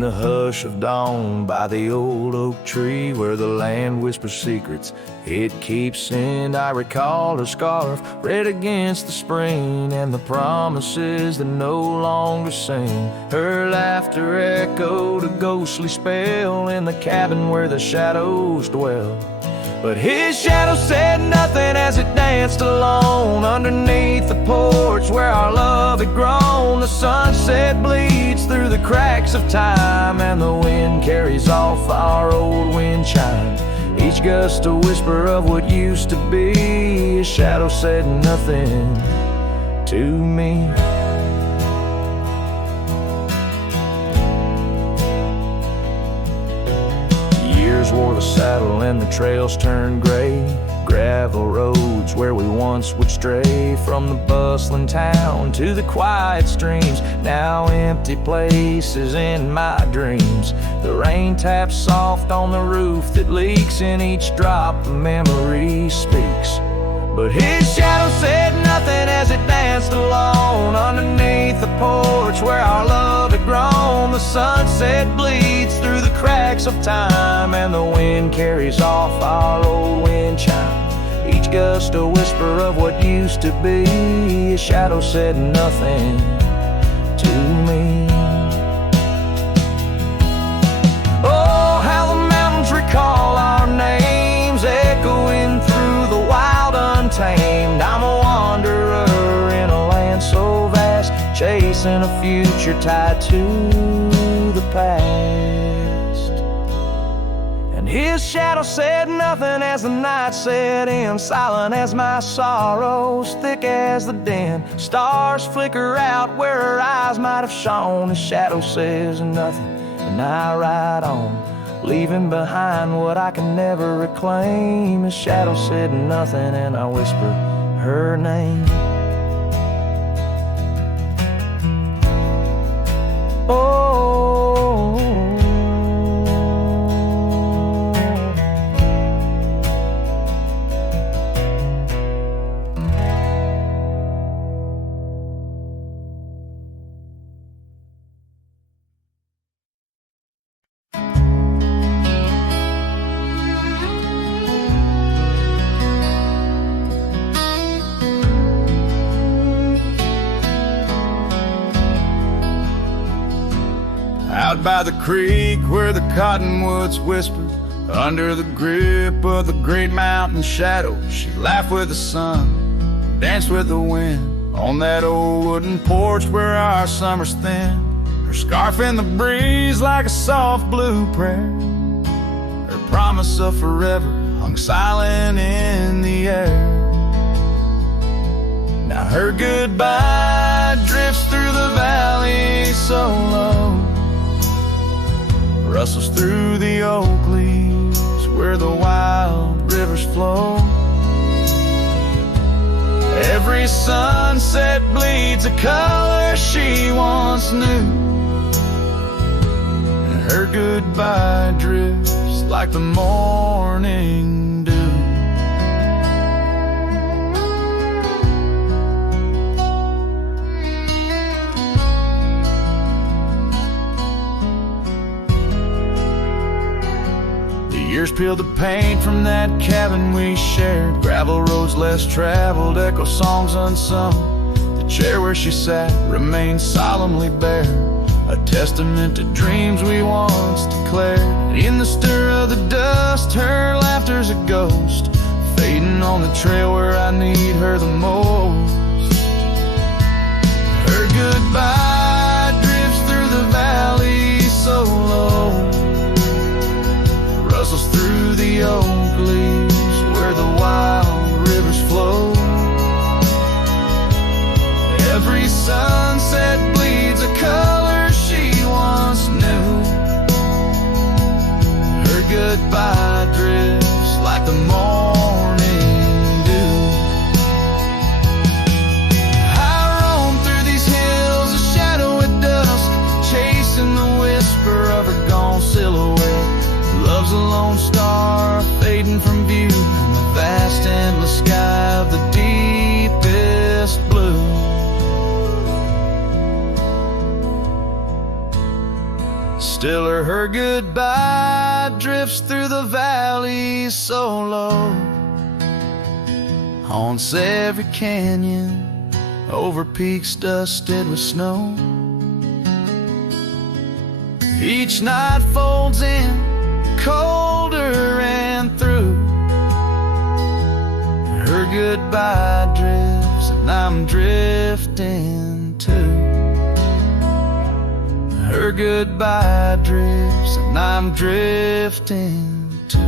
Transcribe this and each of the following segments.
In the hush of dawn by the old oak tree where the land whispers secrets it keeps in, I recall her scarf red against the spring and the promises that no longer sing. Her laughter echoed a ghostly spell in the cabin where the shadows dwell. But his shadow said nothing as it danced alone underneath the porch where our love had grown. The sunset bleeds through the cracks of time and the wind carries off our old wind chime. Each gust a whisper of what used to be. His shadow said nothing to me. Years wore the saddle and the trails turned gray. Gravel roads where we once would stray, from the bustling town to the quiet streams, now empty places in my dreams. The rain taps soft on the roof that leaks, in each drop the memory speaks. But his shadow said nothing as it danced alone underneath the porch where our love had grown. The sunset bleeds through the cracks of time and the wind carries off our old wind chime. Each gust a whisper of what used to be. His shadow said nothing to me. Oh, how the mountains recall our names, echoing through the wild untamed. I'm a wanderer in a land so vast, chasing a future tied to the past. And his shadow said nothing as the night set in, silent as my sorrows, thick as the din. Stars flicker out where her eyes might have shone. His shadow says nothing and I ride on, leaving behind what I can never reclaim. His shadow said nothing and I whispered her name. Oh, out by the creek where the cottonwoods whispered, under the grip of the great mountain shadow, she laughed with the sun, danced with the wind, on that old wooden porch where our summer's thin. Her scarf in the breeze like a soft blue prayer, her promise of forever hung silent in the air. Now her goodbye drifts through the valley so low, rustles through the oak leaves where the wild rivers flow. Every sunset bleeds a color she once knew, and her goodbye drifts like the morning dew. Years peeled the paint from that cabin we shared, gravel roads less traveled, echo songs unsung. The chair where she sat remains solemnly bare, a testament to dreams we once declared. In the stir of the dust, her laughter's a ghost, fading on the trail where I need her the most. Her goodbye drifts through the valley so low, rustles through the oak leaves where the wild rivers flow. Every sunset bleeds a color she once knew, her goodbye drifts like the morning dew. I roam through these hills, a shadow at dusk, chasing the whisper of her gone silhouette. Love's a lone star fading from view in the vast endless sky of the deepest blue. Still her goodbye drifts through the valleys so low, haunts every canyon, over peaks dusted with snow. Each night folds in colder and through. Her goodbye drifts and I'm drifting too. Her goodbye drifts and I'm drifting too.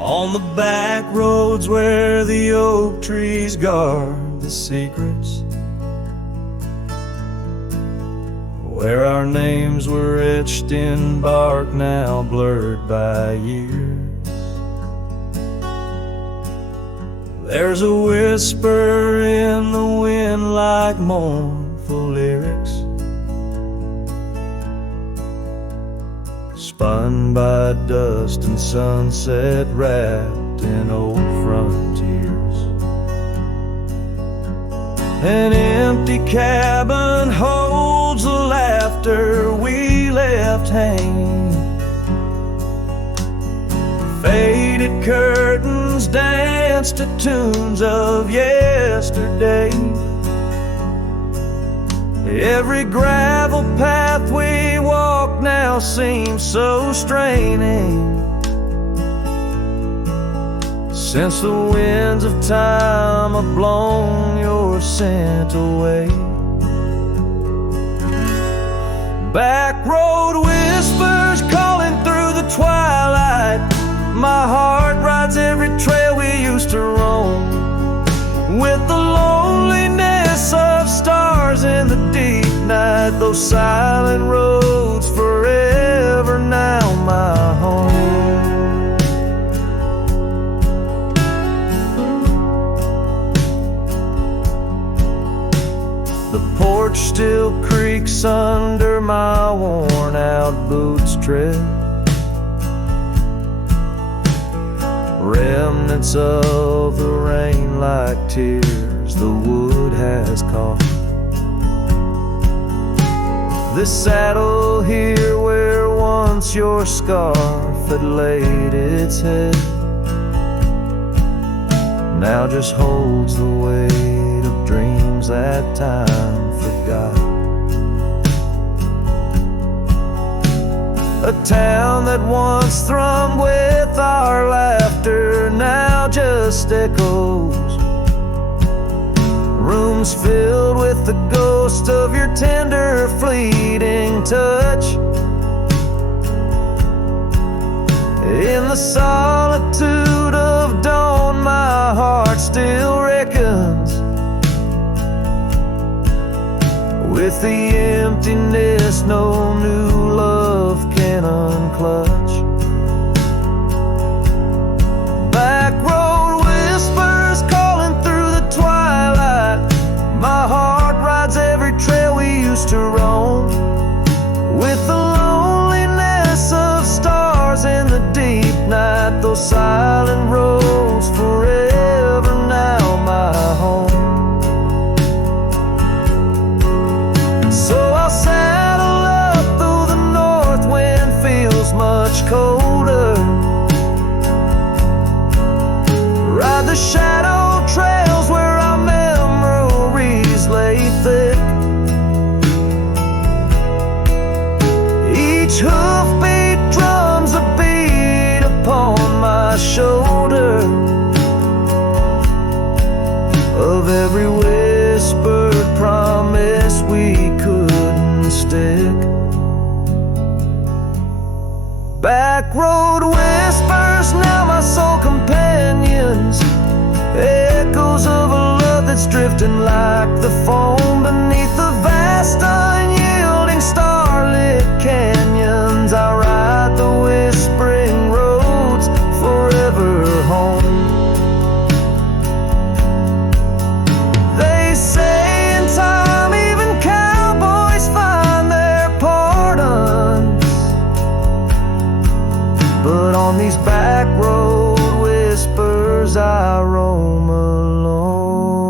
On the back roads where the oak trees guard the secrets, where our names were etched in bark now blurred by years, there's a whisper in the wind like mournful lyrics, spun by dust and sunset, wrapped in old frontiers. An empty cabin holds the laughter we left hanging. Faded curtains dance to tunes of yesterday. Every gravel path we walk now seems so straining, since the winds of time have blown your scent away. Back road whispers calling through the twilight. My heart rides every trail we used to roam, with the loneliness of stars in the deep night. Those silent roads forever now my home. The porch still creaks under my worn out boots tread. Remnants of the rain like tears the wood has caught. This saddle here where once your scarf had laid its head now just holds the weight of dreams that time forgot. A town that once thrummed with our laughter now just echoes. Rooms filled with the ghost of your tender, fleeting touch. In the solitude of dawn, my heart still reckons with the emptiness no new love can unclutch. Back road whispers calling through the twilight. My heart rides every trail we used to roam, with the loneliness of stars in the deep night. Those silent roads forever now my home. So I'll saddle up through the north wind feels much colder, ride the shadow trails where our memories lay thick. Each hoofbeat drums a beat upon my shoulder of every whispered promise we couldn't stick. Back road whispers, now my soul companions, echoes of a love that's drifting like the foam beneath the vast unyielding starlit canyons. I ride the whispering road back road whispers I roam alone.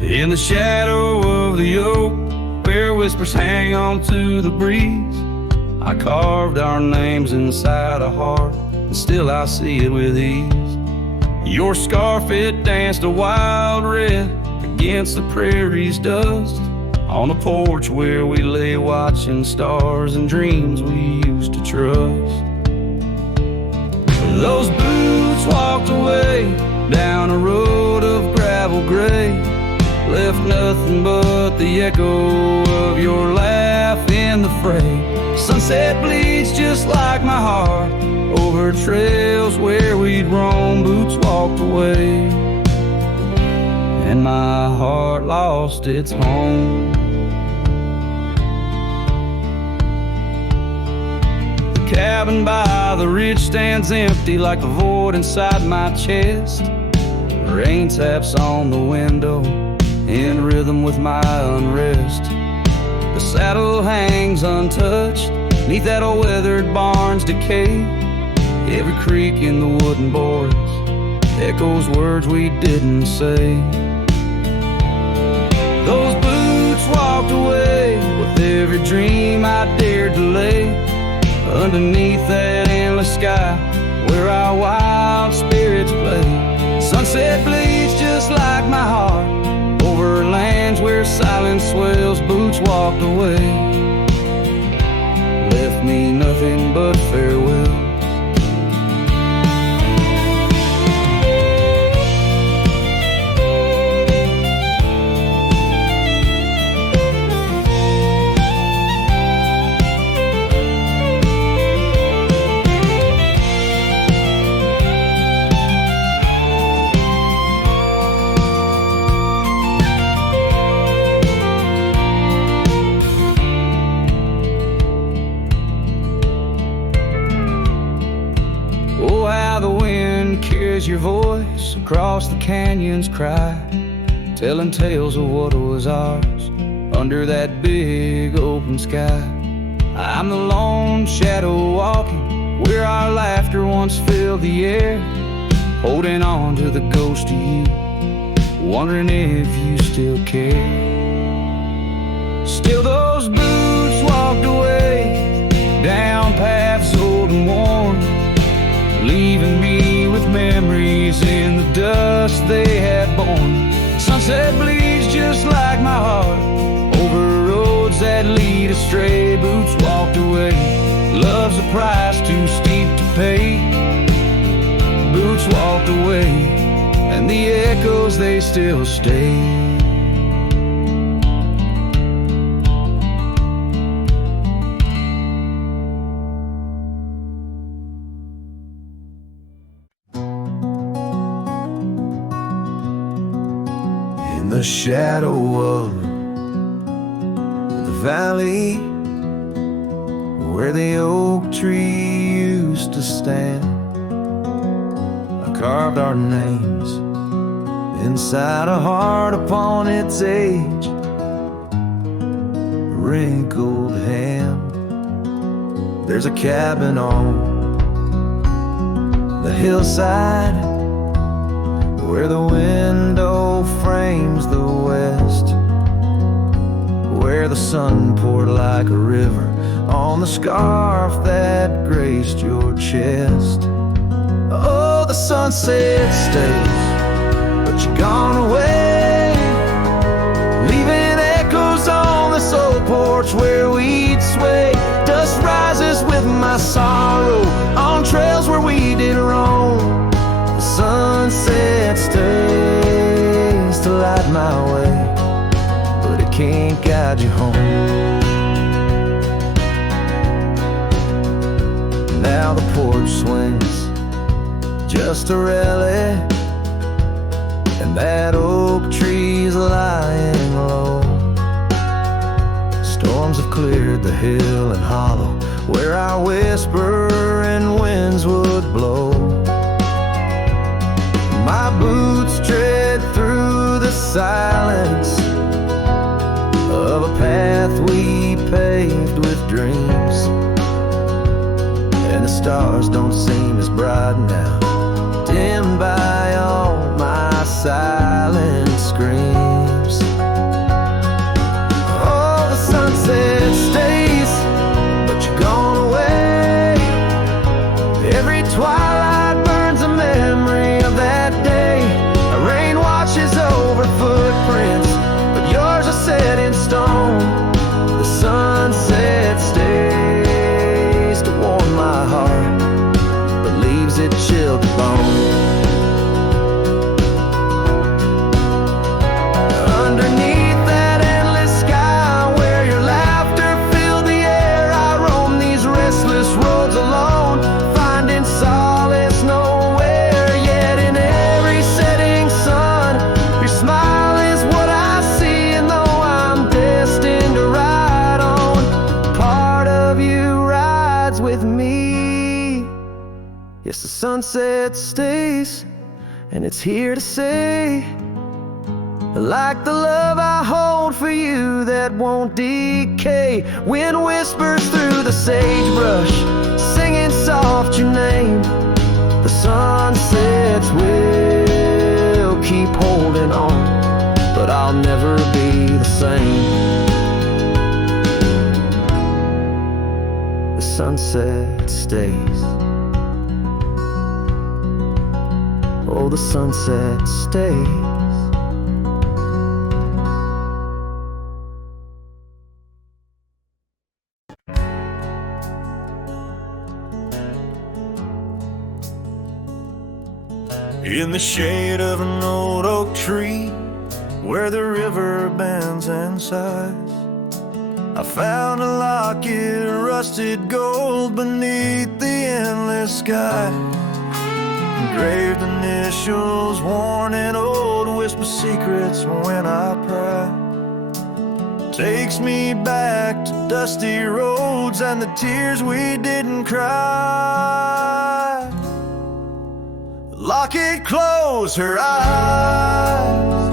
In the shadow of the oak, where whispers hang on to the breeze, I carved our names inside a heart, and still I see it with ease. Your scarf, it danced a wild red against the prairie's dust, on a porch where we lay watching stars and dreams we used to trust. Those boots walked away down a road of gravel gray, left nothing but the echo of your laugh in the fray. Sunset bleeds just like my heart over trails where we'd roam. Boots walked away and my heart lost its home. The cabin by the ridge stands empty like the void inside my chest. Rain taps on the window in rhythm with my unrest. The saddle hangs untouched neath that old weathered barn's decay. Every creak in the wooden boards echoes words we didn't say. Those boots walked away with every dream I dared to lay underneath that endless sky where our wild spirits play. Sunset bleeds just like my heart over lands where silence swells. Boots walked away, left me nothing but farewell. Your voice across the canyon's cry, telling tales of what was ours under that big open sky. I'm the lone shadow walking where our laughter once filled the air, holding on to the ghost of you, wondering if you still care. Still those boots walked away down paths old and worn, leaving me with memories in the dust they had borne. Sunset bleeds just like my heart over roads that lead astray. Boots walked away, love's a price too steep to pay. Boots walked away, and the echoes they still stay. The shadow of the valley where the oak tree used to stand, I carved our names inside a heart upon its age, wrinkled hand. There's a cabin on the hillside where the window frames the west, where the sun poured like a river on the scarf that graced your chest. Oh, the sunset stays, but you're gone away, leaving echoes on this old porch where we'd sway. Dust rises with my sorrow on trails where we did roam. Sunset stays to light my way, but it can't guide you home. Now the porch swings just a relic, and that oak tree's lying low. Storms have cleared the hill and hollow where our whispering winds would blow. My boots tread through the silence of a path we paved with dreams. And the stars don't seem as bright now, dimmed by all my silent screams. Oh, the sunset stays, but you're gone away. Every twilight burns a memory of that day. A rain washes over footprints, but yours are set in stone. The sunset stays to warm my heart, but leaves it chilled to bone. Underneath that endless sky where your laughter filled the air, I roam these restless roads alone, finding solace nowhere. Yet in every setting sun, your smile is what I see. And though I'm destined to ride on, part of you rides with me. Yes, the sunset stays, and it's here to say, like the love I hold for you that won't decay. Wind whispers through the sagebrush, singing soft your name. The sunsets will keep holding on, but I'll never be the same. The sunset stays. Oh, the sunset stays. In the shade of an old oak tree, where the river bends and sighs, I found a locket of rusted gold beneath the endless sky. Engraved initials, worn and old, whisper secrets when I pry. Takes me back to dusty roads and the tears we didn't cry. Locket closed her eyes,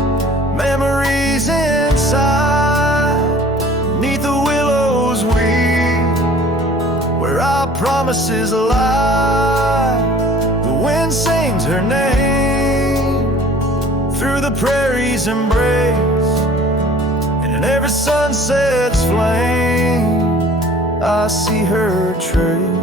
memories inside, neath the willows weep, where our promises lie. The wind sings her name through the prairie's embrace, and in every sunset's flame I see her trace.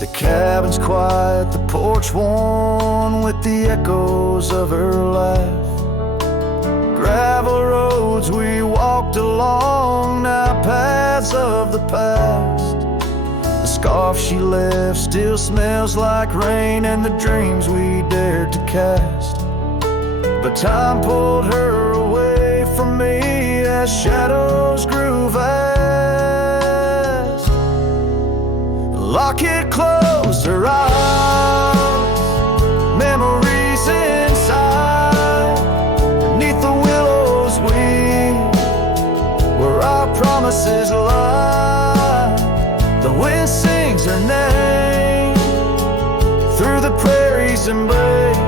The cabin's quiet, the porch worn with the echoes of her life. Gravel roads we walked along, now paths of the past. The scarf she left still smells like rain and the dreams we dared to cast. But time pulled her away from me as shadows grew vast. Locket closed her eyes, memories inside, beneath the willows weep, where our promises lie. The wind sings her name through the prairie's embrace,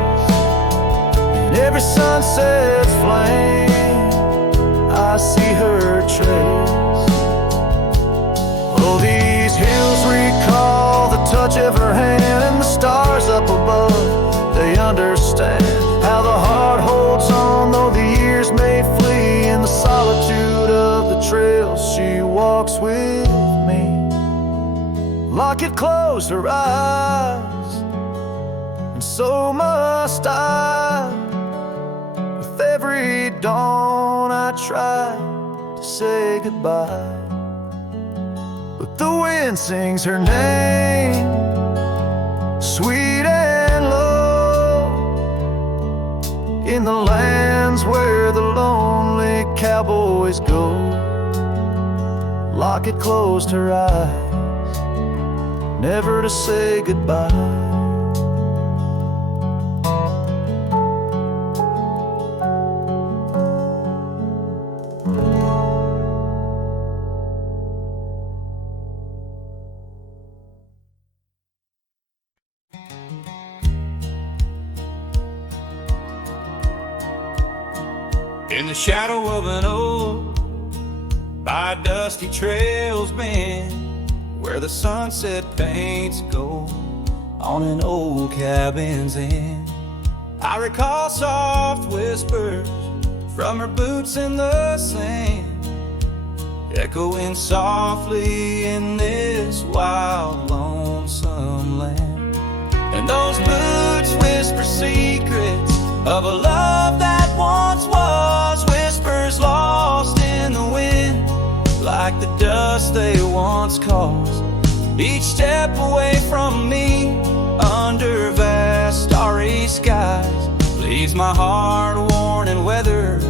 in every sunset's flame I see her trace. Oh, these hills recall the touch of her hand, and the stars up above, they understand how the heart holds on, though the years may flee. In the solitude of the trails she walks with me. Locket closed her eyes, and so must I. With every dawn I try to say goodbye, but the wind sings her name, sweet and low, in the lands where the lonely cowboys go. Locket closed her eyes, never to say goodbye. In the shadow of an oak, by dusty trails bend, where the sunset paints gold on an old cabin's end, I recall soft whispers from her boots in the sand, echoing softly in this wild, lonesome land. And those boots whisper secrets of a love that once was, whispers lost in the wind, like the dust they once caused. Each step away from me, under vast starry skies, leaves my heart worn and weathered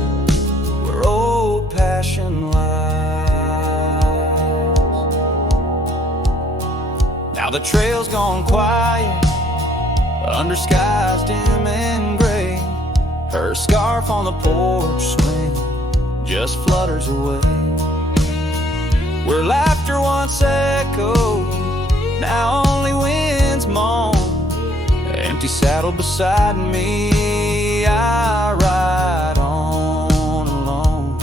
where old passion lies. Now the trail's gone quiet, under skies dim and gray. Her scarf on the porch swing just flutters away. Where laughter once echoed, now only winds moan. Empty saddle beside me, I ride on alone.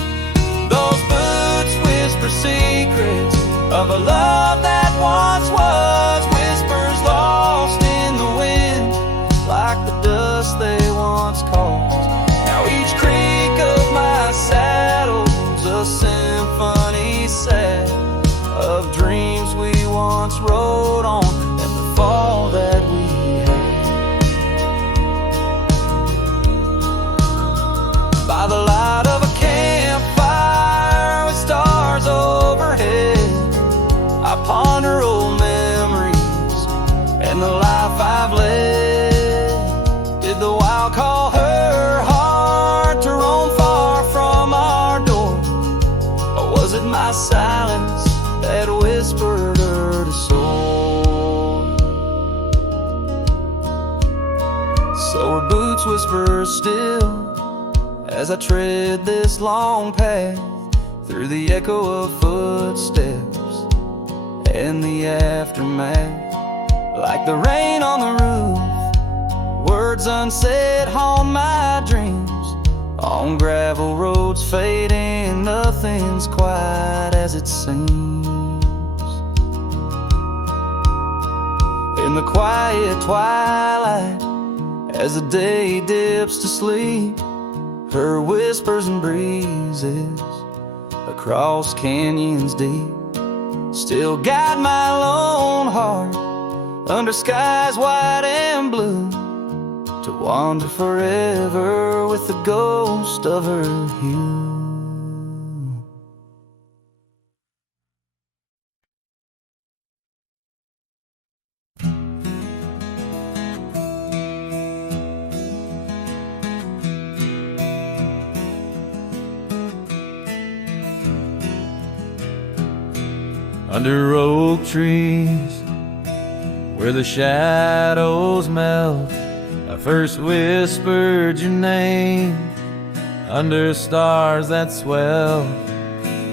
Those boots whisper secrets of a love that once was, whispers lost in the wind, like the dust they once caused. Now each creak of my saddle's a symphony set of dreams we once rode on, and the fall that we had. By the light of a campfire with stars overhead, I ponder old memories and the life I've led. Did the wild call her heart to roam far from our door, or was it my silence that whispered her to soar? So her boots whisper still as I tread this long path through the echo of footsteps and the aftermath. Like the rain on the roof, words unsaid haunt my dreams. On gravel roads fading, nothing's quite as it seems. In the quiet twilight, as the day dips to sleep, her whispers and breezes across canyons deep still guide my lone heart under skies white and blue, to wander forever with the ghost of her hue. Under oak trees, where the shadows melt, I first whispered your name. Under stars that swell,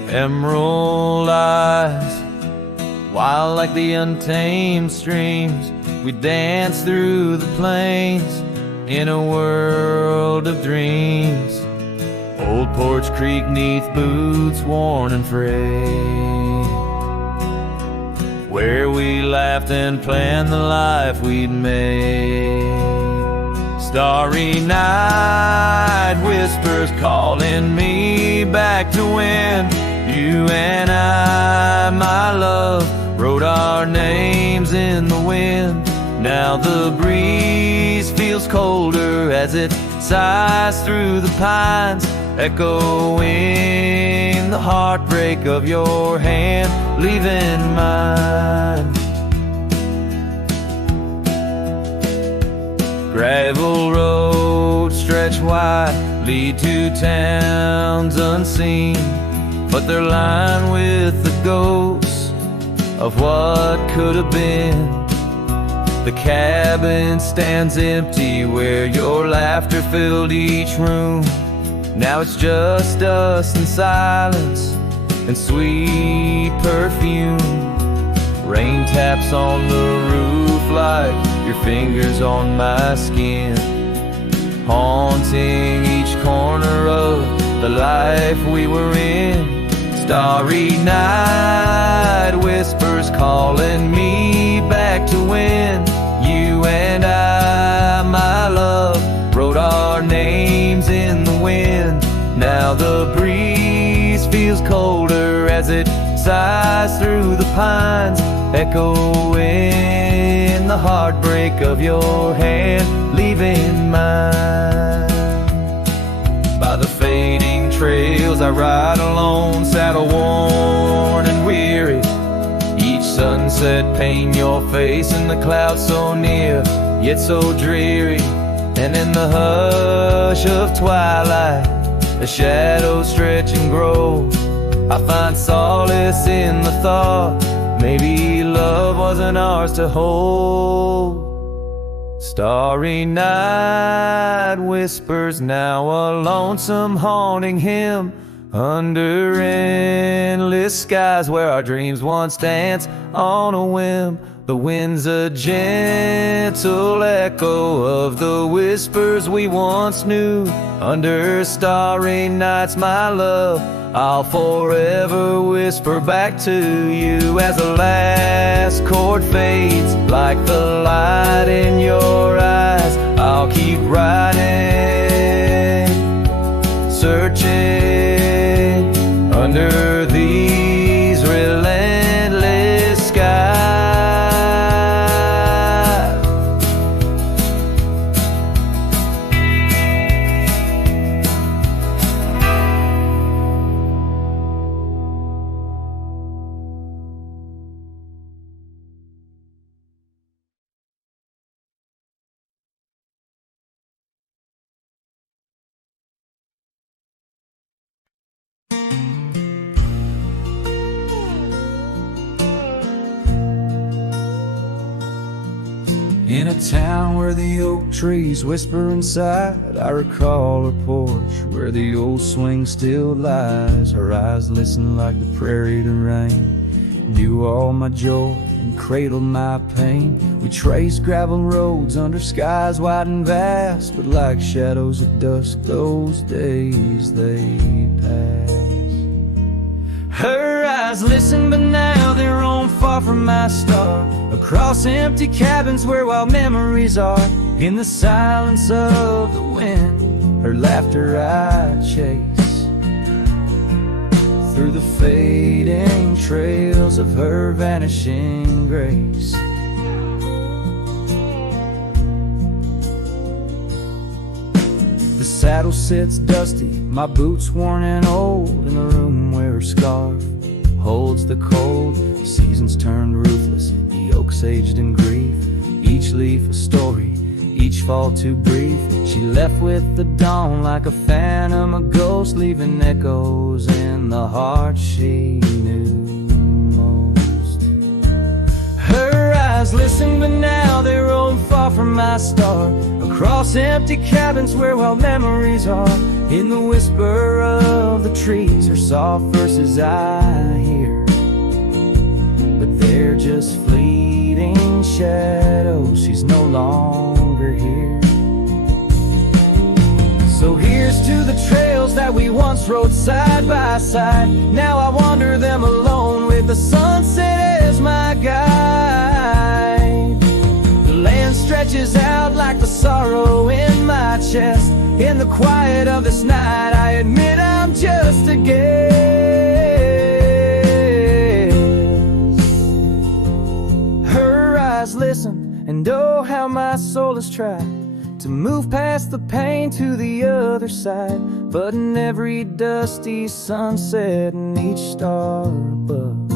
emerald eyes, wild like the untamed streams, we dance through the plains in a world of dreams. Old Porch Creek 'neath boots worn and frayed, where we laughed and planned the life we'd made. Starry night whispers calling me back to when you and I, my love, wrote our names in the wind. Now the breeze feels colder as it sighs through the pines, echoing the heartbreak of your hand leaving mine. Gravel roads stretch wide, lead to towns unseen, but they're lined with the ghosts of what could have been. The cabin stands empty where your laughter filled each room. Now it's just us and silence and sweet perfume. Rain taps on the roof like your fingers on my skin, haunting each corner of the life we were in. Starry night, whispers calling me back to when you and I, my love, wrote our names in the wind. Now the breeze feels colder as it sighs through the pines, echoing the heartbreak of your hand, leaving mine. By the fading trails I ride alone, saddle worn and weary. Each sunset paint your face in the clouds so near, yet so dreary. And in the hush of twilight, the shadows stretch and grow. I find solace in the thought maybe love wasn't ours to hold. Starry night whispers now a lonesome haunting hymn under endless skies where our dreams once danced on a whim. The wind's a gentle echo of the whispers we once knew. Under starry nights, my love, I'll forever whisper back to you as the last chord fades like the light in your eyes. I'll keep riding, searching under these relentless skies. In a town where the oak trees whisper inside, I recall her porch where the old swing still lies. Her eyes listen like the prairie to rain, knew all my joy and cradled my pain. We traced gravel roads under skies wide and vast, but like shadows at dusk those days they pass. Her eyes listen, but now they're on far from my star, across empty cabins where wild memories are. In the silence of the wind, her laughter I chase, through the fading trails of her vanishing grace. The saddle sits dusty, my boots worn and old, in the room where her scarf holds the cold. The seasons turned ruthless, the oaks aged in grief, each leaf a story, each fall too brief. She left with the dawn like a phantom, a ghost, leaving echoes in the heart she knew most. Her eyes listen, but now they roam far from my star, across empty cabins where wild memories are. In the whisper of the trees, her soft verses I hear, but they're just fleeting shadows. She's no longer here. So here's to the trails that we once rode side by side. Now I wander them alone with the sunset as my guide. The land stretches out like the sorrow in my chest. In the quiet of this night, I admit I'm just a guest. Her eyes listen, and oh how my soul has tried to move past the pain to the other side. But in every dusty sunset and each star above,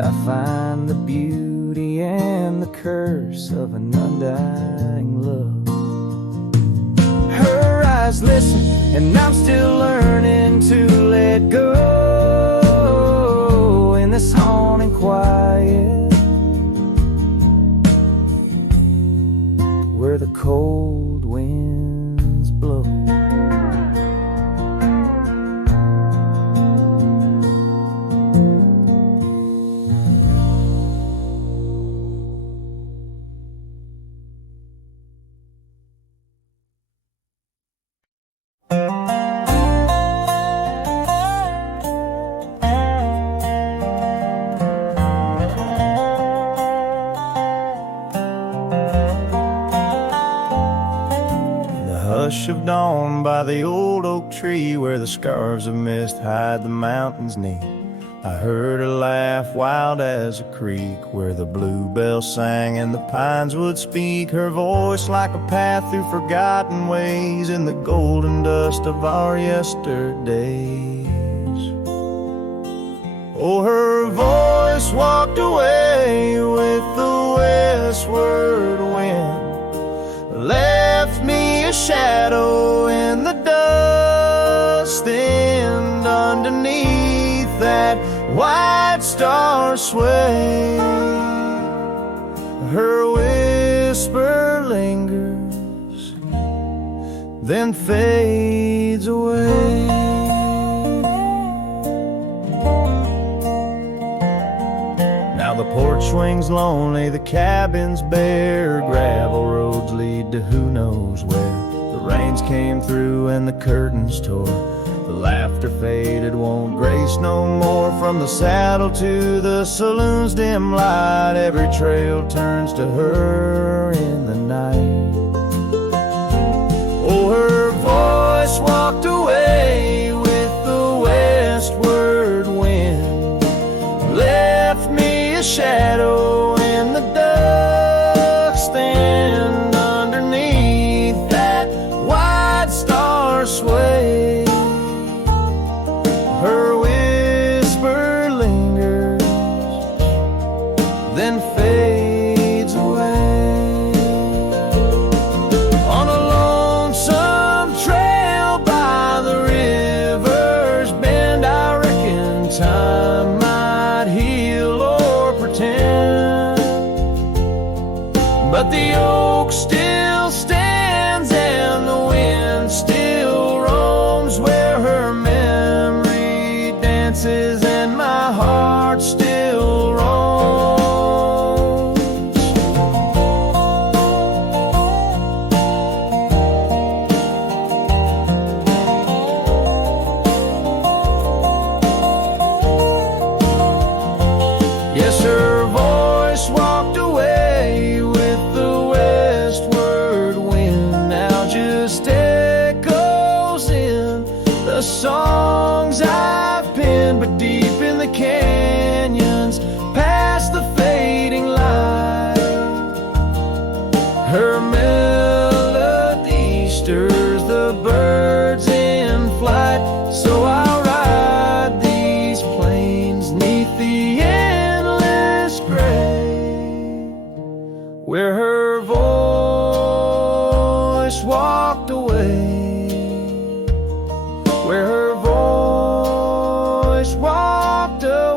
I find the beauty and the curse of an undying love. Her eyes listen, and I'm still learning to let go in this haunting quiet, where the cold winds blow. flush of dawn by the old oak tree where the scarves of mist hide the mountains neath. I heard her laugh wild as a creek where the bluebell sang and the pines would speak. Her voice like a path through forgotten ways in the golden dust of our yesterdays. Oh, her voice walked away with the westward wind, left me a shadow in the dust, and underneath that white star sway, her whisper lingers, then fades away. Now the porch swings lonely, the cabin's bare, gravel roads lead to who knows where. The rains came through and the curtains tore, the laughter faded, won't grace no more. From the saddle to the saloon's dim light, every trail turns to her in the night. Oh, her voice walked away with the westward wind, left me a shadow in the dust, and underneath that white star sway, her whisper lingers, then fades away. On a lonesome trail by the river's bend, I reckon time might heal or pretend, but the oak still stands and the wind still roams where her memory dances and my heart still roams. Yes, her voice walked away with the westward wind, now just echoes in the songs I've penned. But deep in the canyons, past the fading light, her melody stirs the birds in flight. So I'll ride these plains neath the endless gray, where her voice walked away, where her voice walked away.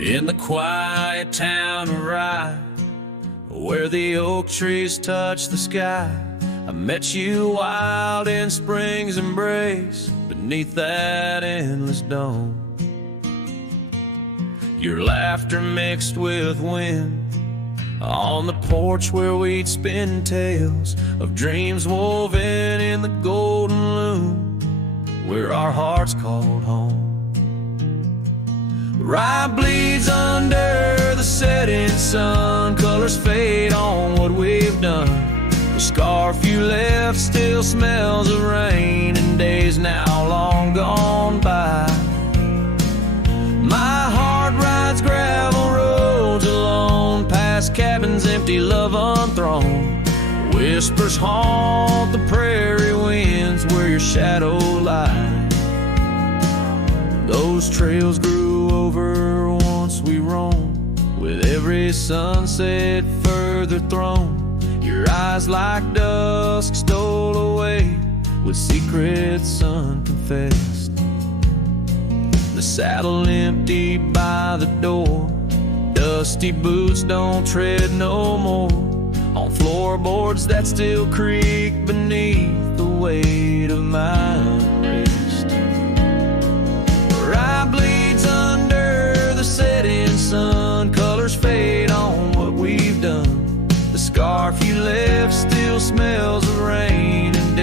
In the quiet town of Rye, where the oak trees touch the sky, I met you wild in spring's embrace, beneath that endless dome. Your laughter mixed with wind on the porch where we'd spin tales of dreams woven in the golden loom, where our hearts called home. Rye bleeds under the setting sun, colors fade on what we've done. The scarf you left still smells of rain and days now long gone by. My heart rides gravel roads alone, past cabins empty, love unthrown. Whispers haunt the prairie winds where your shadow lies. Those trails grew over once we roamed, with every sunset further thrown. Your eyes like dusk stole away, with secrets unconfessed. The saddle empty by the door, dusty boots don't tread no more on floorboards that still creak beneath the weight of my wrist. Rye bleeds under the setting sun, colors fade on what we've done. The scarf you left still smells of rain and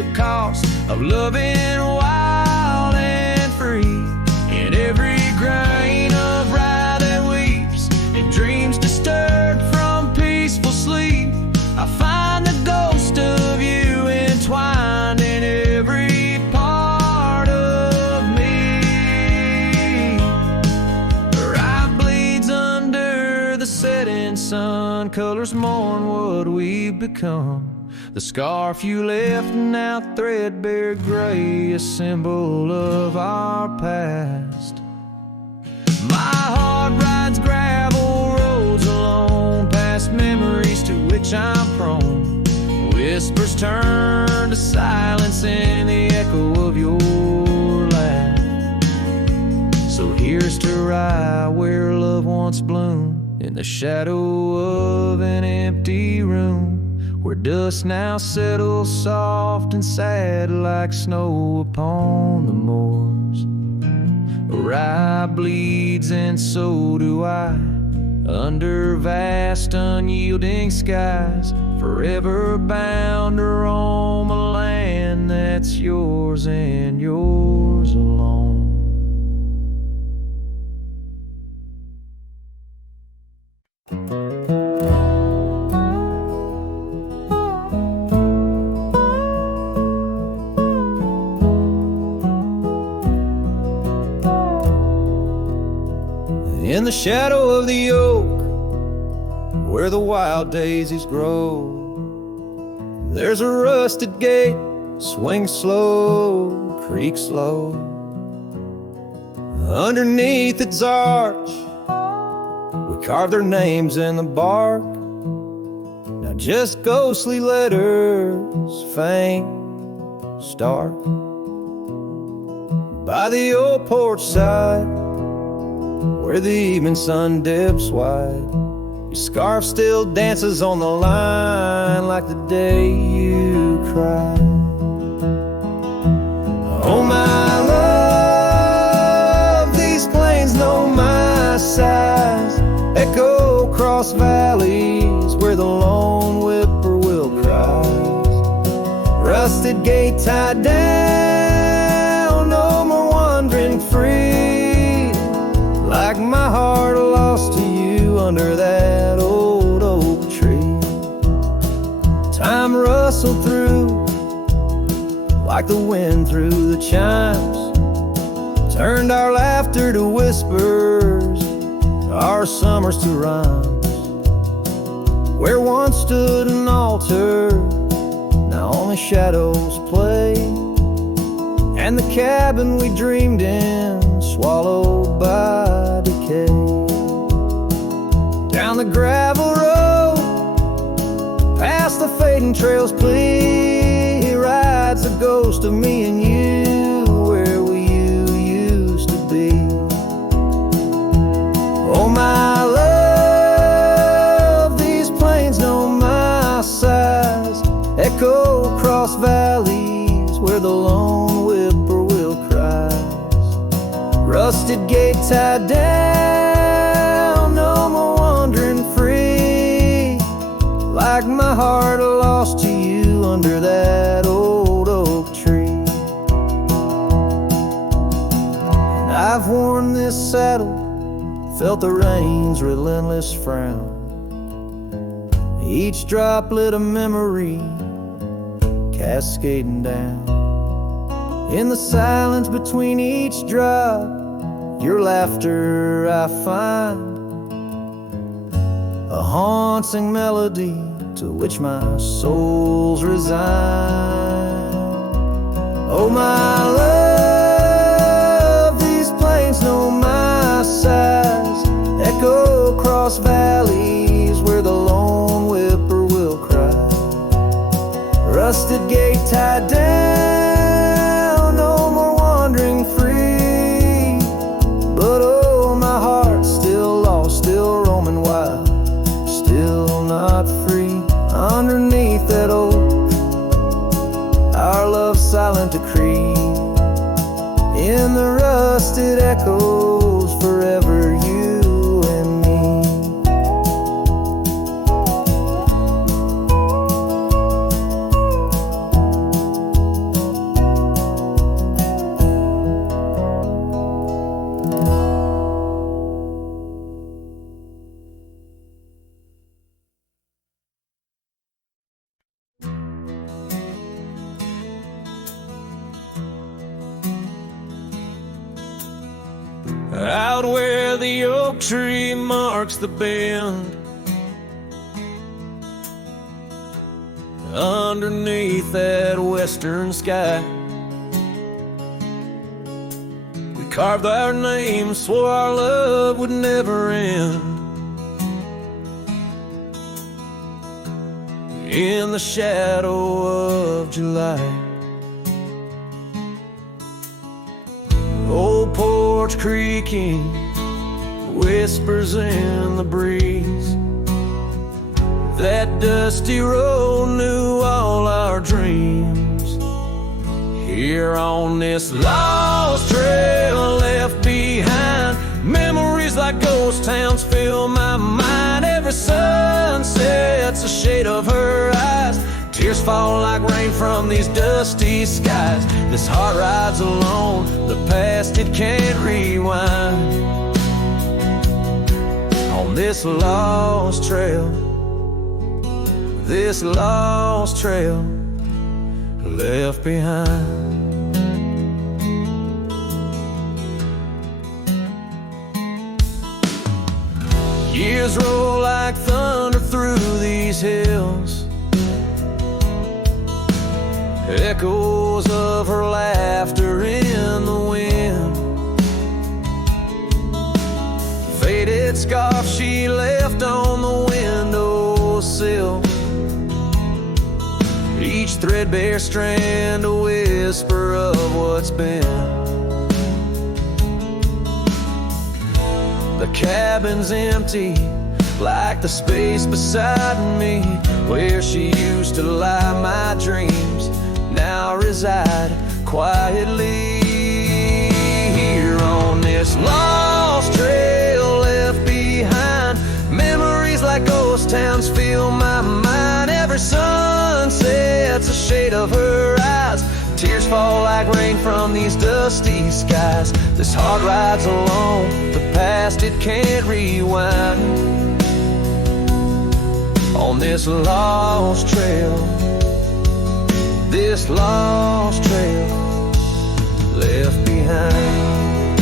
the cost of loving wild and free. In every grain of rye that weeps, and dreams disturbed from peaceful sleep, I find the ghost of you entwined in every part of me. Rye bleeds under the setting sun, colors mourn what we've become. The scarf you left now threadbare gray, a symbol of our past. My heart rides gravel roads alone, past memories to which I'm prone. Whispers turn to silence in the echo of your laugh. So here's to rye where love once bloomed, in the shadow of an empty room, where dust now settles soft and sad like snow upon the moors. Rye bleeds and so do I, under vast unyielding skies, forever bound to roam a land that's yours and yours alone. In the shadow of the oak, where the wild daisies grow, there's a rusted gate, swing slow, creak slow. Underneath its arch, we carve their names in the bark. Now just ghostly letters, faint, stark. By the old porch side, where the evening sun dips wide, your scarf still dances on the line like the day you cried. Oh my love, these plains know my size, echo across valleys where the lone whippoorwill cries. Rusted gate tied down, no more wandering free, like my heart lost to you under that old oak tree. Time rustled through like the wind through the chimes, turned our laughter to whispers, our summers to rhymes. Where once stood an altar, now only shadows play, and the cabin we dreamed in swallowed by decay. Down the gravel road, past the fading trails plea, rides the ghost of me and you, where we used to be. Oh my love, these plains know my size, echo across valleys where the lone whippoorwill cries. Rusted gate tied down, no more wandering free, like my heart lost to you under that old oak tree. And I've worn this saddle, felt the rain's relentless frown, each droplet of memory cascading down. In the silence between each drop, your laughter I find, a haunting melody to which my soul's resigned. Oh my love, these plains know my size, echo across valleys where the lone whippoorwill cries. Rusted gate tied down, no more wandering free, but oh, my heart's still lost, still roaming wild, still not free. Underneath that oak, our love's silent decree, in the rusted echoes forever you and me. out where the oak tree marks the bend. Underneath that western sky, we carved our names, swore our love would never end. In the shadow of July, old porch creaking, whispers in the breeze. That dusty road knew all our dreams. Here on this lost trail left behind, memories like ghost towns fill my mind. Every sunset's a shade of her eyes. Tears fall like rain from these dusty skies. This heart rides alone, the past it can't rewind. On this lost trail, this lost trail left behind. Years roll like thunder through these hills, echoes of her laughter in the wind. Faded scarf she left on the windowsill, each threadbare strand a whisper of what's been. The cabin's empty, like the space beside me, where she used to lie. My dreams now reside quietly. Here on this lost trail left behind, memories like ghost towns fill my mind. Every sunset's a shade of her eyes. Tears fall like rain from these dusty skies. This heart rides alone, the past it can't rewind. On this lost trail, this lost trail left behind.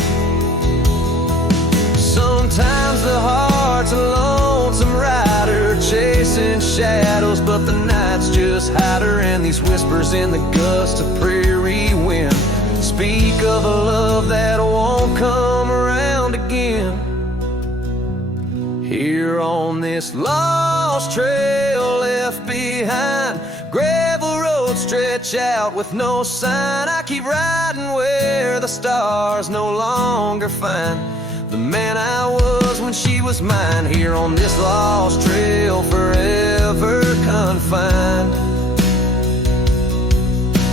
Sometimes the heart's a lonesome rider, chasing shadows, but the night's just hider. And these whispers in the gust of prairie wind speak of a love that won't come around again. Here on this lost trail left behind, gravel roads stretch out with no sign. I keep riding where the stars no longer find the man I was when she was mine. Here on this lost trail, forever confined,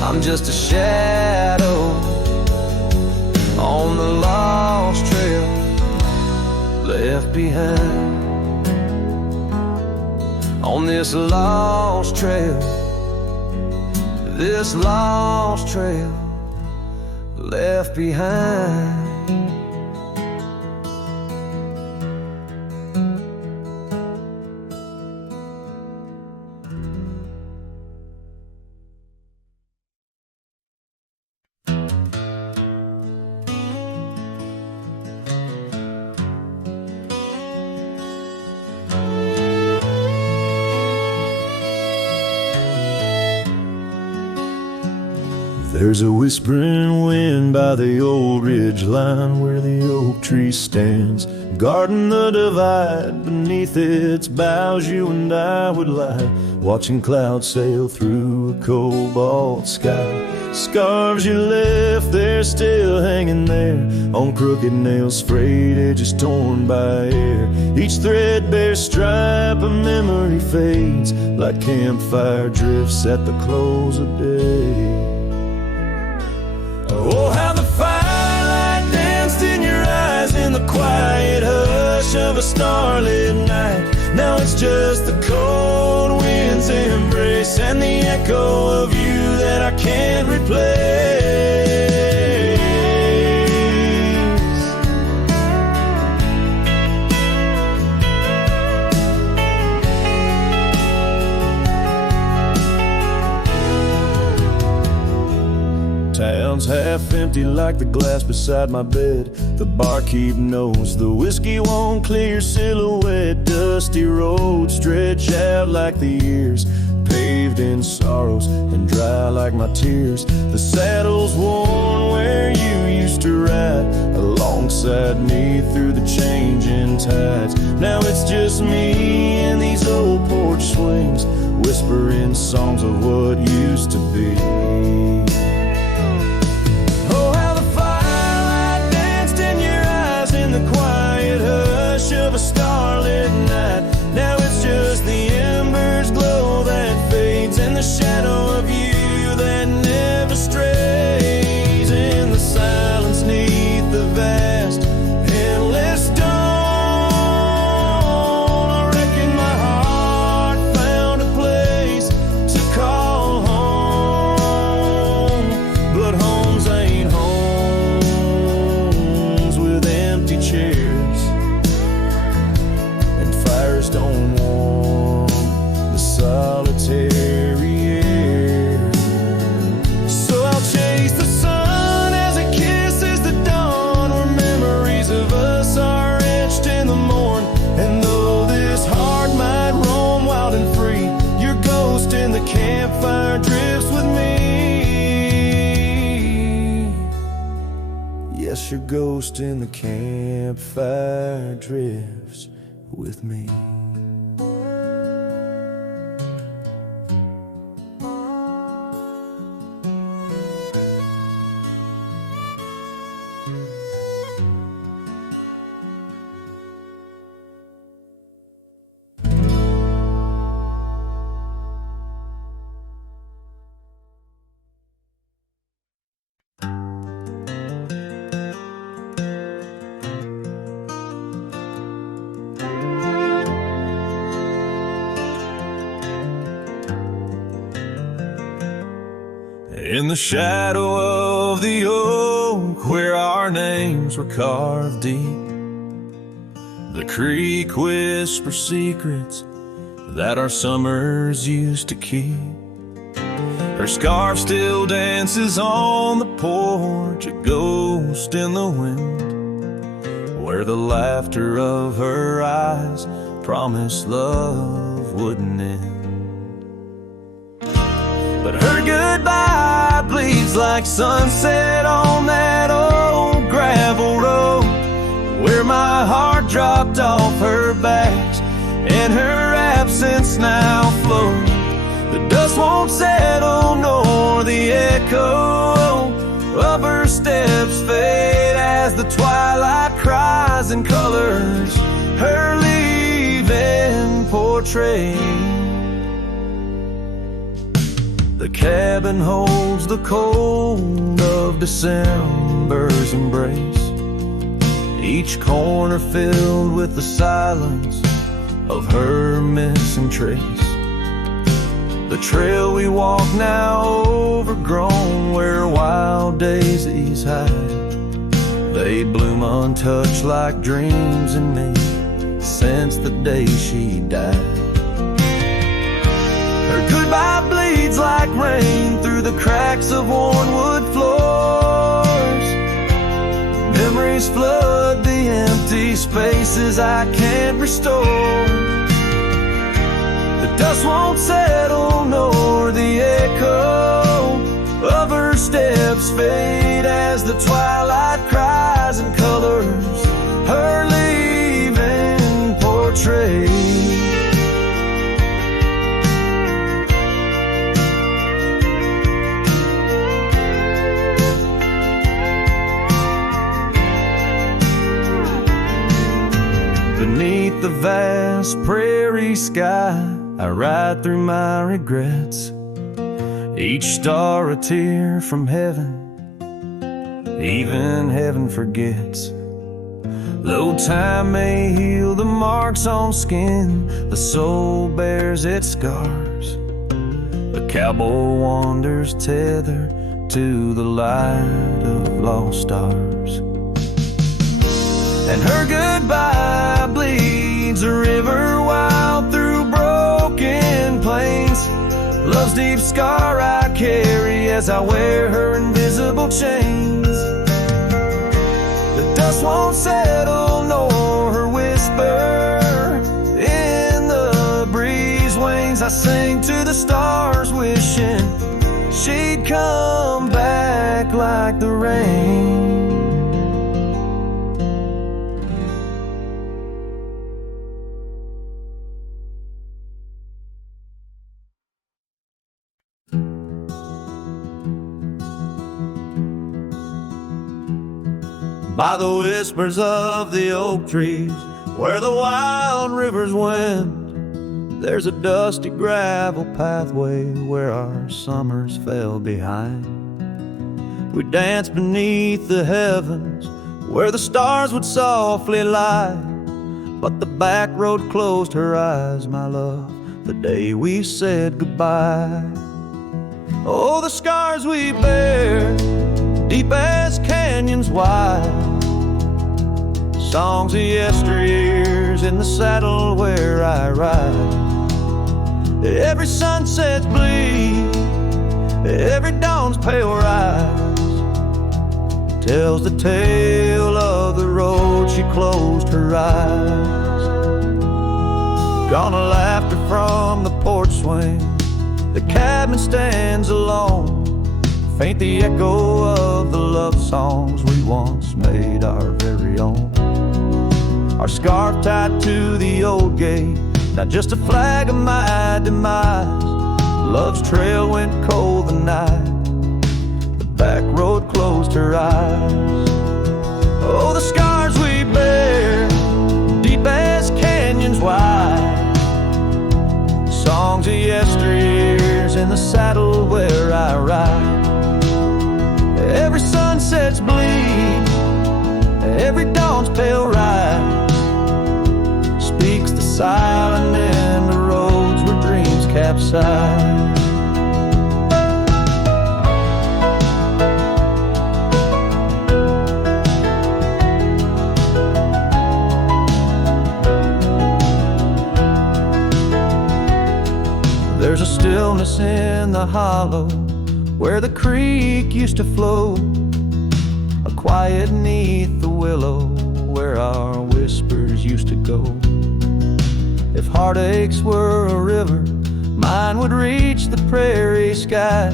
I'm just a shadow on the lost trail left behind. On this lost trail, this lost trail left behind. There's a whispering wind by the old ridge line, where the oak tree stands, guarding the divide. Beneath its boughs you and I would lie, watching clouds sail through a cobalt sky. Scarves you left there still hanging there, on crooked nails, frayed edges torn by air. Each threadbare stripe of memory fades, like campfire drifts at the close of day. Oh, how the firelight danced in your eyes in the quiet hush of a starlit night. Now it's just the cold wind's embrace and the echo of you that I can't replace. Town's half empty like the glass beside my bed. The barkeep knows the whiskey won't clear silhouette. Dusty roads stretch out like the years, paved in sorrows and dry like my tears. The saddle's worn where you used to ride alongside me through the changing tides. Now it's just me and these old porch swings, whispering songs of what used to be. Oh, how the firelight danced in your eyes in the quiet hush of a starlit night. Now it's just the embers glow that fades in the shadow of you that never strays. In the silence neath the vast endless dawn, I reckon my heart found a place to call home. But homes ain't homes with empty chairs, and fires don't warm the solitary air. So I'll chase the sun as it kisses the dawn, where memories of us are etched in the morn. And though this heart might roam wild and free, your ghost in the campfire drifts with me. Yes, your ghost in the campfire drifts with me. In the shadow of the oak where our names were carved deep, the creek whispers secrets that our summers used to keep. Her scarf still dances on the porch, a ghost in the wind, where the laughter of her eyes promised love wouldn't end. But her goodbye bleeds like sunset on that old gravel road, where my heart dropped off her back and her absence now flows. The dust won't settle nor the echo of her steps fade as the twilight cries and colors her leaving portrait. The cabin holds the cold of December's embrace, each corner filled with the silence of her missing trace. The trail we walk now overgrown, where wild daisies hide, they bloom untouched like dreams in me since the day she died. Her goodbye bleeds like rain through the cracks of worn wood floors. Memories flood the empty spaces I can't restore. The dust won't settle nor the echo of her steps fade as the twilight cries and colors her leaving portrait. Beneath the vast prairie sky, I ride through my regrets, each star a tear from heaven, even heaven forgets. Though time may heal the marks on skin, the soul bears its scars. The cowboy wanders tethered to the light of lost stars. And her goodbye bleeds a river wild through broken plains, Love's deep scar I carry as I wear her invisible chains. The dust won't settle, nor her whisper in the breeze wings. I sing to the stars, wishing she'd come back like the rain. By the whispers of the oak trees, where the wild rivers wend, there's a dusty gravel pathway where our summers fell behind. We danced beneath the heavens where the stars would softly lie, but the back road closed her eyes, my love, the day we said goodbye. Oh, the scars we bear, deep as canyons wide, songs of yesteryears in the saddle where I ride. Every sunset's bleed, every dawn's pale rise tells the tale of the road she closed her eyes. Gone a laughter from the porch swing, the cabin stands alone, faint the echo of the love songs we once made our very own. Our scarf tied to the old gate, not just a flag of my demise. Love's trail went cold the night the back road closed her eyes. Oh, the scars we bear, deep as canyons wide, songs of yesteryears in the saddle where I ride. Every sunset's bleed, every dawn's pale rise speaks the silent in the roads where dreams capsize. There's a stillness in the hollow where the creek used to flow, a quiet neath the willow where our whispers used to go. If heartaches were a river, mine would reach the prairie skies,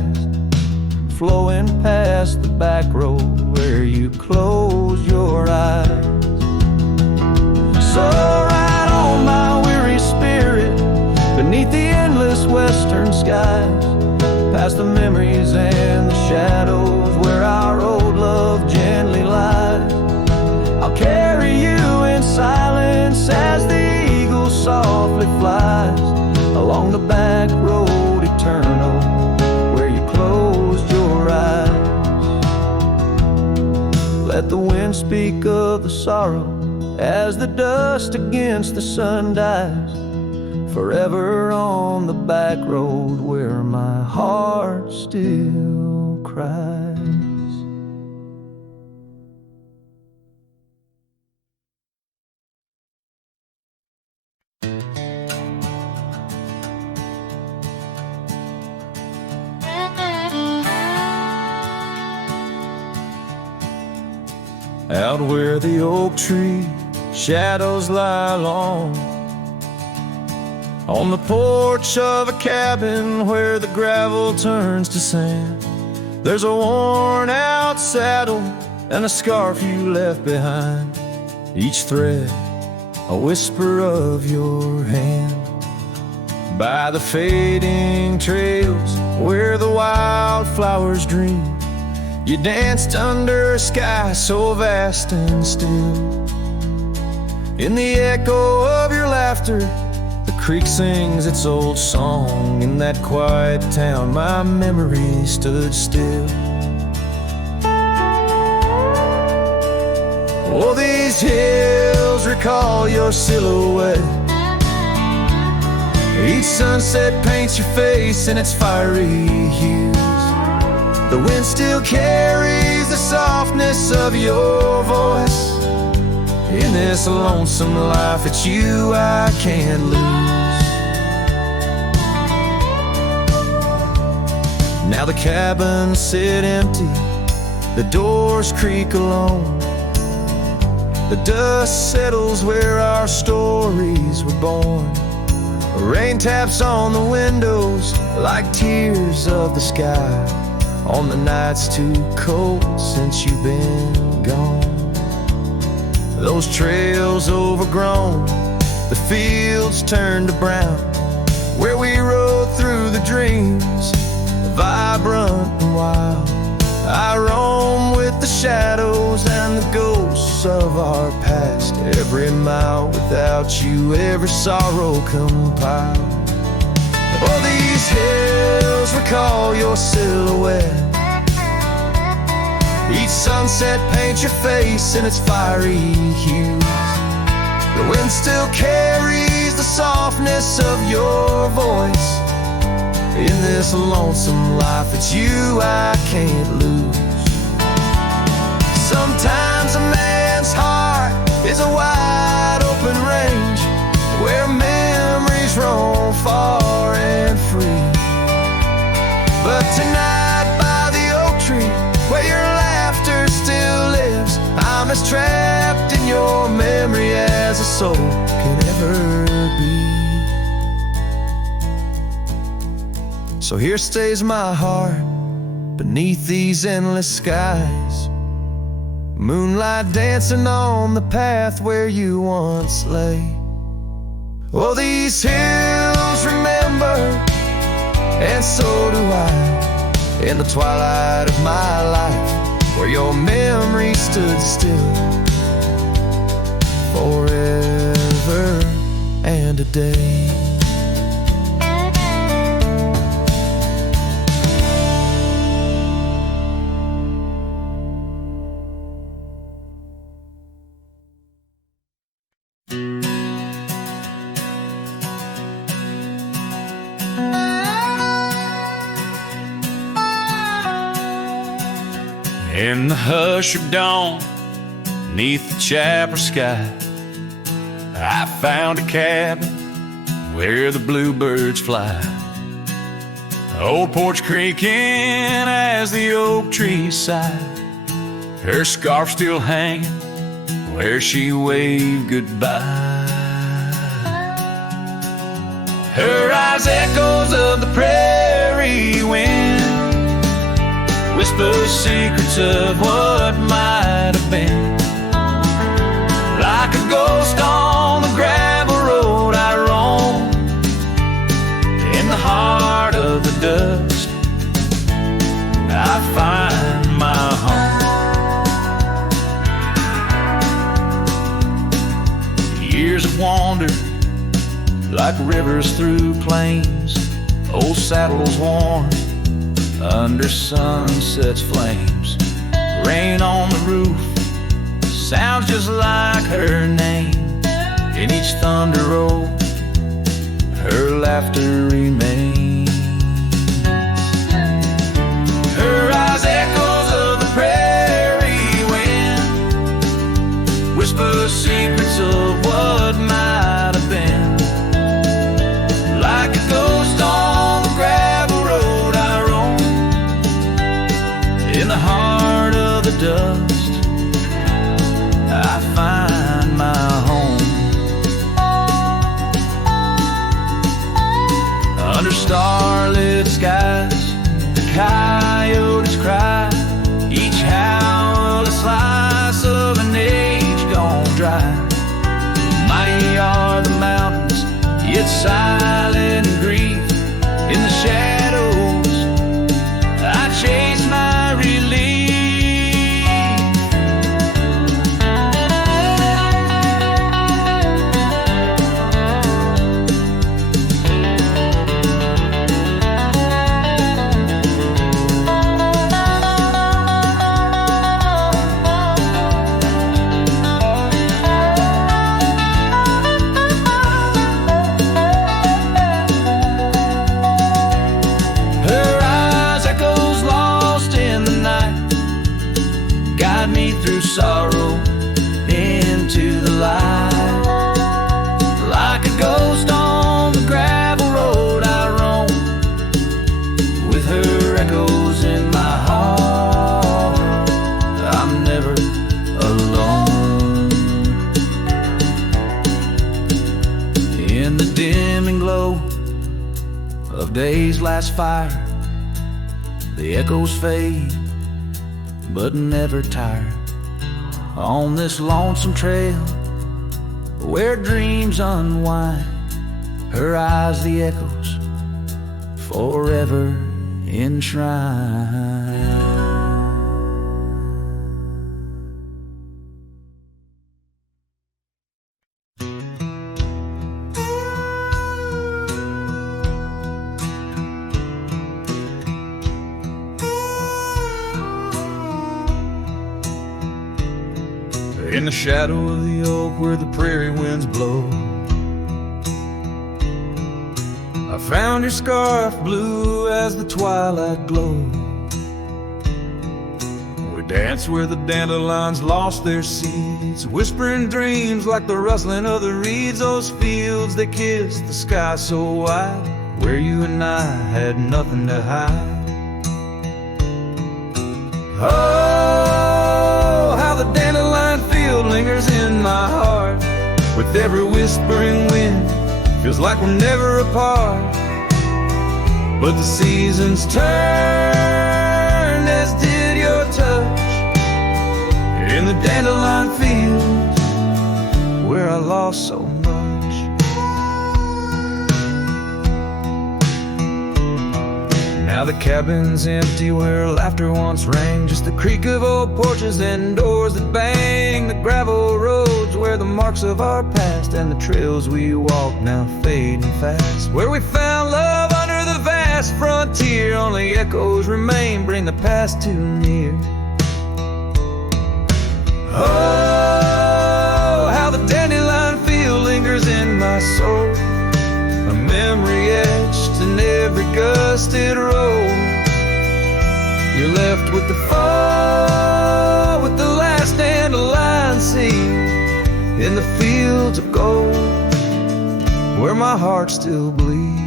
flowing past the back road where you closed your eyes. So ride on my weary spirit beneath the endless western skies, past the memories and the shadows where our old love gently lies. I'll carry you in silence as the eagle softly flies along the back road eternal where you closed your eyes. Let the wind speak of the sorrow as the dust against the sun dies, forever on the back road where my heart still cries. Out where the oak tree shadows lie long, on the porch of a cabin where the gravel turns to sand, there's a worn out saddle and a scarf you left behind, each thread a whisper of your hand. By the fading trails where the wildflowers dream, you danced under a sky so vast and still. In the echo of your laughter, the creek sings its old song. In that quiet town, my memory stood still. Oh, these hills recall your silhouette. Each sunset paints your face in its fiery hues. The wind still carries the softness of your voice. In this lonesome life, it's you I can't lose. Now the cabins sit empty, the doors creak alone. The dust settles where our stories were born. Rain taps on the windows like tears of the sky on the nights too cold since you've been gone. Those trails overgrown, the fields turn to brown, where we rode through the dreams, vibrant and wild. I roam with the shadows and the ghosts of our past. Every mile without you, every sorrow compiled. Oh, these hills recall your silhouette. Each sunset paints your face in its fiery hues. The wind still carries the softness of your voice. In this lonesome life, it's you I can't lose. Sometimes a man's heart is a wide open range where memories roam far and free. But tonight by the oak tree, where your laughter still lives, I'm as trapped in your memory as a soul can ever be. So here stays my heart beneath these endless skies, moonlight dancing on the path where you once lay. Oh, these hills remember, and so do I, in the twilight of my life, where your memory stood still forever and a day. In the hush of dawn, neath the chapel sky, I found a cabin where the bluebirds fly. Old porch creaking as the oak trees sigh, her scarf still hanging where she waved goodbye. Her eyes echoes of the prairie wind, whisper secrets of what might have been. Like a ghost on the gravel road I roam, in the heart of the dust I find my home. Years of wonder, like rivers through plains, old saddles worn under sunset's flames. Rain on the roof sounds just like her name. In each thunder roll, her laughter remains. Her eyes echoes of the prairie wind, whisper secrets of what might have been. Like a ghost on the gravel road I roam, in the heart of the dust I find my home. Under starlit skies, the coyotes cry, each howl a slice of an age gone dry. Mighty are the mountains, yet silent in grief. In the shadows I chase my relief. Sorrow into the light. Like a ghost on the gravel road I roam, with her echo last fire, the echoes fade, but never tire. On this lonesome trail, where dreams unwind, her eyes the echoes forever enshrined. In the shadow of the oak where the prairie winds blow, I found your scarf blue as the twilight glowed. We danced where the dandelions lost their seeds, whispering dreams like the rustling of the reeds. Those fields that kissed the sky so wide, where you and I had nothing to hide. Oh, how the dandelion field lingers in my heart. With every whispering wind, feels like we're never apart. But the seasons turned, as did your touch, in the dandelion fields where I lost so much. Now the cabin's empty where laughter once rang, just the creak of old porches and doors that bang. The gravel roads where the marks of our past, and the trails we walk now fading fast. Where we found love under the vast frontier, only echoes remain, bring the past too near. Oh, how the dandelion field lingers in my soul, a memory etched in every gusted road. You're left with the fall, with the last dandelion seed, in the fields of gold, where my heart still bleeds.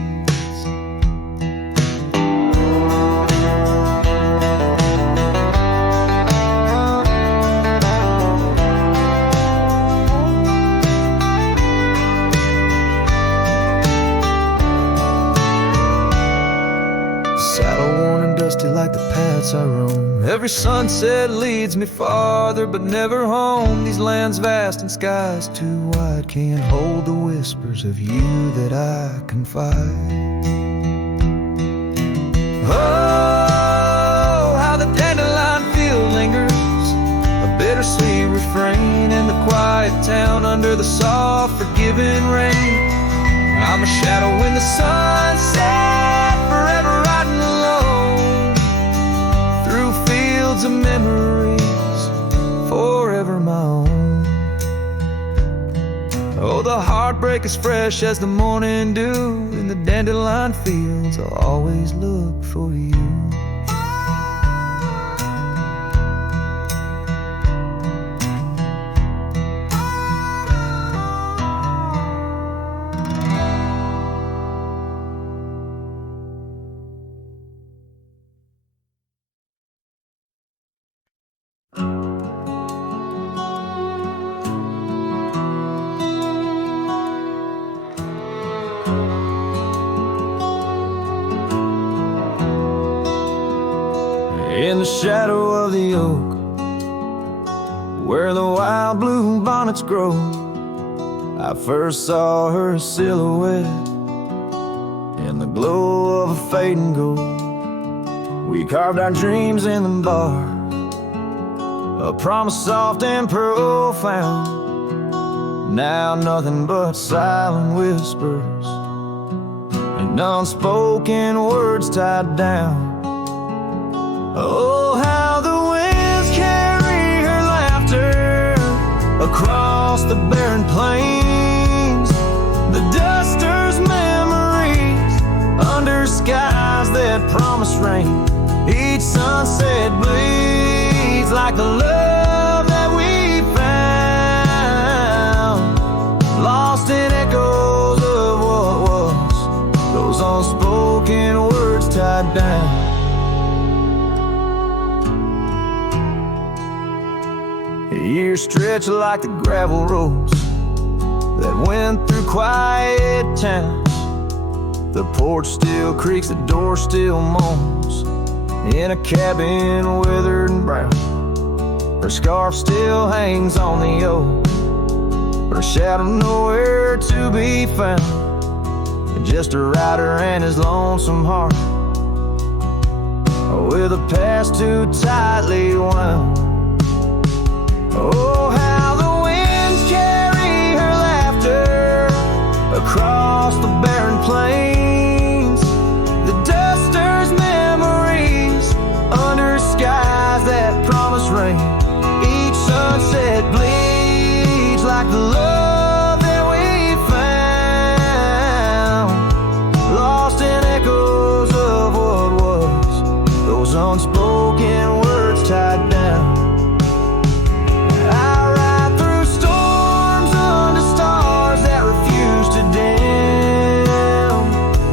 Like the paths I roam, every sunset leads me farther, but never home. These lands vast and skies too wide can't hold the whispers of you that I confide. Oh, how the dandelion field lingers, a bittersweet refrain in the quiet town under the soft forgiving rain. I'm a shadow in the sunset, forever riding alone through fields of memories, forever my own. Oh, the heartbreak is fresh as the morning dew, in the dandelion fields I'll always look for you. In the shadow of the oak, where the wild blue bonnets grow, I first saw her silhouette in the glow of a fading gold. We carved our dreams in the bar, a promise soft and profound. Now nothing but silent whispers and unspoken words tied down. Oh, how the winds carry her laughter across the barren plains, the duster's memories under skies that promise rain. Each sunset bleeds like the love that we found, lost in echoes of what was, those unspoken words tied down. Years stretch like the gravel roads that went through quiet towns, The porch still creaks, the door still moans. In a cabin withered and brown, her scarf still hangs on the oak, her shadow nowhere to be found. Just a rider and his lonesome heart, with a past too tightly wound. Oh, how the winds carry her laughter across the barren plains. The duster's memories under skies that promise rain. Each sunset bleeds like the love that we found, lost in echoes of what was, those unspoken words tied down. I ride through storms under stars that refuse to dim,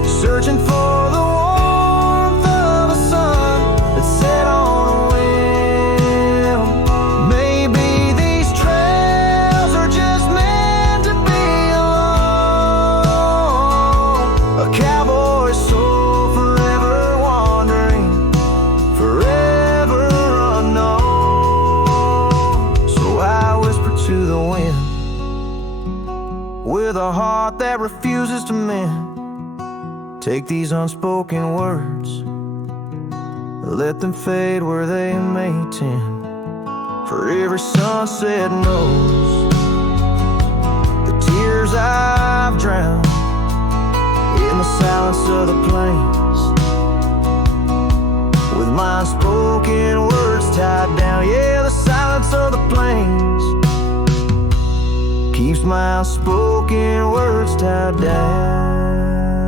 searching for the warmth of a sun that set on a whim. Maybe these trails are just meant to be alone. A cowboy's soul forever wandering, forever unknown. So I whisper to the wind, with a heart that refuses to mend. Take these unspoken words, let them fade where they may tend. For every sunset knows the tears I've drowned in the silence of the plains, with my unspoken words tied down. Yeah, the silence of the plains keeps my unspoken words tied down.